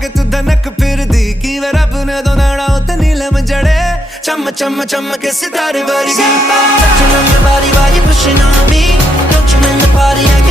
के तू धनक फिर दी की वे रब ने दोनाड़ा उते नीलम जड़े चम चम चम के सितारे वर्गी Touching on your body while you're pushing on me Don't you in the party, I